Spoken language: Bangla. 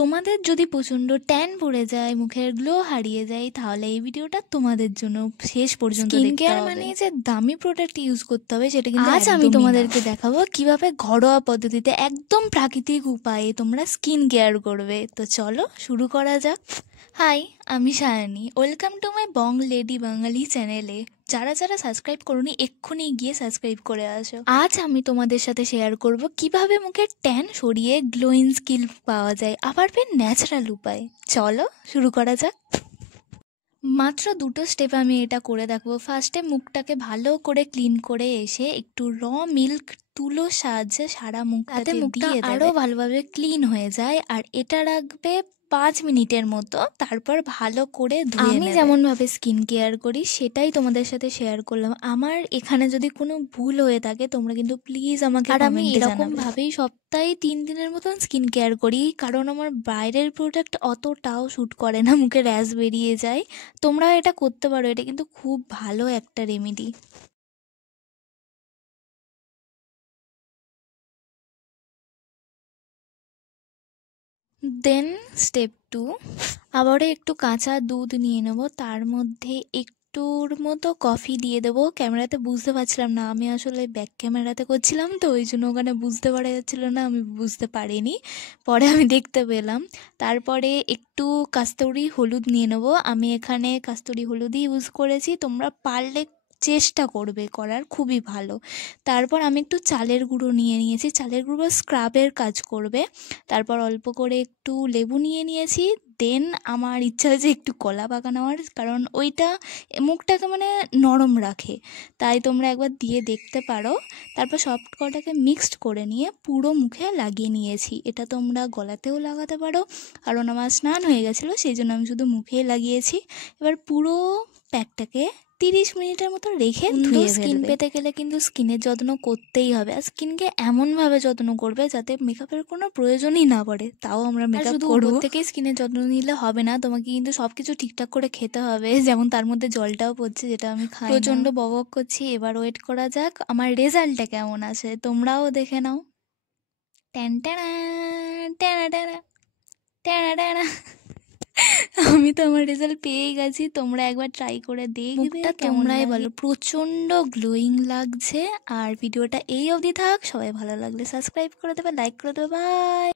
তোমাদের যদি প্রচণ্ড ট্যান পড়ে যায়, মুখের গ্লো হারিয়ে যায়, তাহলে এই ভিডিওটা তোমাদের জন্য শেষ পর্যন্ত স্কিন দেখতে কেয়ার হবে। মানে যে দামি প্রোডাক্ট ইউজ করতে হবে সেটা কিন্তু আজ আমি আমি তোমাদেরকে তোমাদেরকে দেখাবো কিভাবে ঘরোয়া পদ্ধতিতে একদম প্রাকৃতিক উপায়ে তোমরা স্কিন কেয়ার করবে। তো চলো শুরু করা যাক। হাই, আমি Sayani. Welcome to my Bong lady Bangali চ্যানেলে। যারা যারা সাবস্ক্রাইব করোনি এক্ষুনি গিয়ে সাবস্ক্রাইব করে আসো। আজ আমি তোমাদের সাথে শেয়ার করব কিভাবে মুখের ট্যান সরিয়ে গ্লোয়িং স্কিন পাওয়া যায়, আবার ফের ন্যাচারাল উপায়। চলো শুরু করা যাক। মাত্র দুটো স্টেপ আমি এটা করে দেখবো। ফার্স্টে মুখটাকে ভালো করে ক্লিন করে এসে একটু র মিল্ক তুলোর সাহায্যে সারা মুখটাতে মুখটা আরও ভালোভাবে ক্লিন হয়ে যায়। আর এটা রাখবে 5 মিনিটের মতো, তারপর ভালো করে ধুয়ে আমি যেমনভাবে স্কিন কেয়ার করি সেটাই তোমাদের সাথে শেয়ার করলাম। আমার এখানে যদি কোনো ভুল হয়ে থাকে তোমরা কিন্তু প্লিজ আমাকে কমেন্টে জানাবে। আর আমি এরকমভাবেই সপ্তাহে 3 দিনের মতন স্কিন কেয়ার করি, কারণ আমার বাইরের প্রোডাক্ট অতটাও শ্যুট করে না, মুখে র্যাশ বেরিয়ে যায়। তোমরাও এটা করতে পারো, এটা কিন্তু খুব ভালো একটা রেমেডি। দেন স্টেপ 2, আবারও একটু কাঁচা দুধ নিয়ে নেবো, তার মধ্যে একটুর মতো কফি দিয়ে দেবো। ক্যামেরাতে বুঝতে পারছিলাম না, আমি আসলে ব্যাক ক্যামেরাতে করছিলাম তো ওই জন্য ওখানে বুঝতে পারা যাচ্ছিলো না, আমি বুঝতে পারিনি, পরে আমি দেখতে পেলাম। তারপরে একটু কাস্তুরি হলুদ নিয়ে নেবো, আমি এখানে কাস্তুরি হলুদই ইউজ করেছি, তোমরা পারলে চেষ্টা করবে করার, খুবই ভালো। তারপর আমি একটু চালের গুঁড়ো নিয়ে নিয়েছি, চালের গুঁড়ো স্ক্রাবের কাজ করবে। তারপর অল্প করে একটু লেবু নিয়ে নিয়েছি। দেন আমার ইচ্ছা হয়েছে একটু কলা পাকা নেওয়ার, কারণ ওইটা মুখটাকে মানে নরম রাখে, তাই তোমরা একবার দিয়ে দেখতে পারো। তারপর সব কটাকে মিক্সড করে নিয়ে পুরো মুখে লাগিয়ে নিয়েছি। এটা তোমরা গলাতেও লাগাতে পারো, কারণ আমার স্নান হয়ে গেছিলো সেই জন্য আমি শুধু মুখেই লাগিয়েছি। এবার পুরো প্যাকটাকে 30 মিনিটের মতো রেখে ধুয়ে স্কিন পেতে গেলে কিন্তু স্কিনের যত্ন করতেই হবে, আর স্কিনকে এমনভাবে যত্ন করবে যাতে মেকআপের কোনো প্রয়োজনই না পড়ে। তাও আমরা মেকআপ করবো, থেকেই স্কিনের যত্ন নিলে হবে না, তোমাকে কিন্তু সব কিছু ঠিকঠাক করে খেতে হবে। যেমন তার মধ্যে জলটাও পড়ছে, যেটা আমি খাই না। প্রচণ্ড বকবক করছি, এবার ওয়েট করা যাক আমার রেজাল্টটা কেমন আসে, তোমরাও দেখে নাও। ট্যান ট্যানা ট্যানা ট্যানা ট্যানা ট্যানা। আমি তো আমার রেজাল্ট পেয়ে গেছি, তোমরা একবার ট্রাই করে দেখবে। তোমরাই বলো, প্রচণ্ড গ্লোয়িং লাগছে। আর ভিডিওটা এই অবধি থাক, সবাই ভালো লাগলে সাবস্ক্রাইব করে দেবে, লাইক করে দেবে। বাই।